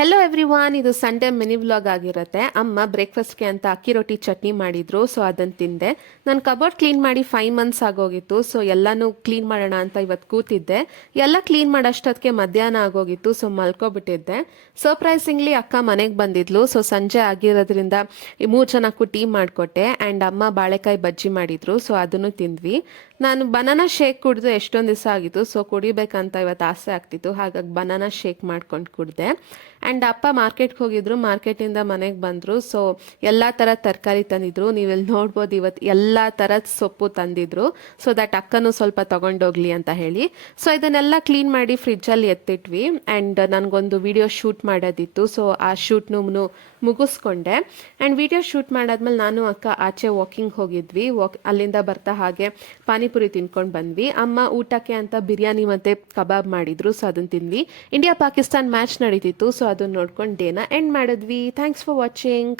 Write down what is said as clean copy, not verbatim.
Hello everyone, ಇದು Sunday mini vlog ಆಗಿರುತ್ತೆ. ಅಮ್ಮ ಬ್ರೇಕ್ಫಾಸ್ಟ್ಗೆ ಅಂತ ಅಕ್ಕಿ ರೊಟ್ಟಿ ಚಟ್ನಿ ಮಾಡಿದ್ರು, ಸೊ ಅದನ್ನು ತಿಂದೆ. ನಾನು ಕಬೋರ್ಡ್ ಕ್ಲೀನ್ ಮಾಡಿ 5 ಮಂತ್ಸ್ ಆಗೋಗಿತ್ತು, ಸೊ ಎಲ್ಲನೂ ಕ್ಲೀನ್ ಮಾಡೋಣ ಅಂತ ಇವತ್ತು ಕೂತಿದ್ದೆ. ಎಲ್ಲ ಕ್ಲೀನ್ ಮಾಡೋಷ್ಟೊತ್ತಿಗೆ ಮಧ್ಯಾಹ್ನ ಆಗೋಗಿತ್ತು, ಸೊ ಮಲ್ಕೊಬಿಟ್ಟಿದ್ದೆ. ಸರ್ಪ್ರೈಸಿಂಗ್ಲಿ ಅಕ್ಕ ಮನೆಗೆ ಬಂದಿದ್ಲು, ಸೊ ಸಂಜೆ ಆಗಿರೋದ್ರಿಂದ 3 ಜನಕ್ಕೂ ಟೀ ಮಾಡಿಕೊಟ್ಟೆ. ಆ್ಯಂಡ್ ಅಮ್ಮ ಬಾಳೆಕಾಯಿ ಬಜ್ಜಿ ಮಾಡಿದ್ರು, ಸೊ ಅದನ್ನು ತಿಂದ್ವಿ. ನಾನು ಬನಾನಾ ಶೇಕ್ ಕುಡಿದು ಎಷ್ಟೊಂದು ದಿವಸ ಆಗಿತ್ತು, ಸೊ ಕುಡಿಬೇಕಂತ ಇವತ್ತು ಆಸೆ ಆಗ್ತಿತ್ತು, ಹಾಗಾಗಿ ಬನಾನಾ ಶೇಕ್ ಮಾಡ್ಕೊಂಡು ಕುಡಿದೆ. ಆ್ಯಂಡ್ ಅಪ್ಪ ಮಾರ್ಕೆಟ್ಗೆ ಹೋಗಿದ್ರು, ಮಾರ್ಕೆಟಿಂದ ಮನೆಗೆ ಬಂದರು. ಸೊ ಎಲ್ಲ ಥರದ ತರಕಾರಿ ತಂದಿದ್ರು. ನೀವೆಲ್ಲಿ ನೋಡ್ಬೋದು, ಇವತ್ತು ಎಲ್ಲ ಥರದ ಸೊಪ್ಪು ತಂದಿದ್ರು, ಸೊ ದಟ್ ಅಕ್ಕನೂ ಸ್ವಲ್ಪ ತೊಗೊಂಡೋಗ್ಲಿ ಅಂತ ಹೇಳಿ. ಸೊ ಇದನ್ನೆಲ್ಲ ಕ್ಲೀನ್ ಮಾಡಿ ಫ್ರಿಜ್ಜಲ್ಲಿ ಎತ್ತಿಟ್ವಿ. ಆ್ಯಂಡ್ ನನಗೊಂದು ವಿಡಿಯೋ ಶೂಟ್ ಮಾಡೋದಿತ್ತು, ಸೊ ಆ ಶೂಟ್ನು ಮುಗಿಸ್ಕೊಂಡೆ. ಆ್ಯಂಡ್ ವಿಡಿಯೋ ಶೂಟ್ ಮಾಡಾದ್ಮೇಲೆ ನಾನು ಅಕ್ಕ ಆಚೆ ವಾಕಿಂಗ್ ಹೋಗಿದ್ವಿ. ಅಲ್ಲಿಂದ ಬರ್ತಾ ಹಾಗೆ ಪಾನಿಪುರಿ ತಿನ್ಕೊಂಡು ಬಂದ್ವಿ. ಅಮ್ಮ ಊಟಕ್ಕೆ ಅಂತ ಬಿರಿಯಾನಿ ಮತ್ತು ಕಬಾಬ್ ಮಾಡಿದ್ರು, ಸೊ ಅದನ್ನು ತಿಂದ್ವಿ. ಇಂಡಿಯಾ ಪಾಕಿಸ್ತಾನ್ ಮ್ಯಾಚ್ ನಡೀತಿತ್ತು, ಸೊ ಅದನ್ನು ನೋಡ್ಕೊಂಡು ಡೇನ ಎಂಡ್ ಮಾಡಿದ್ವಿ. Thanks for watching.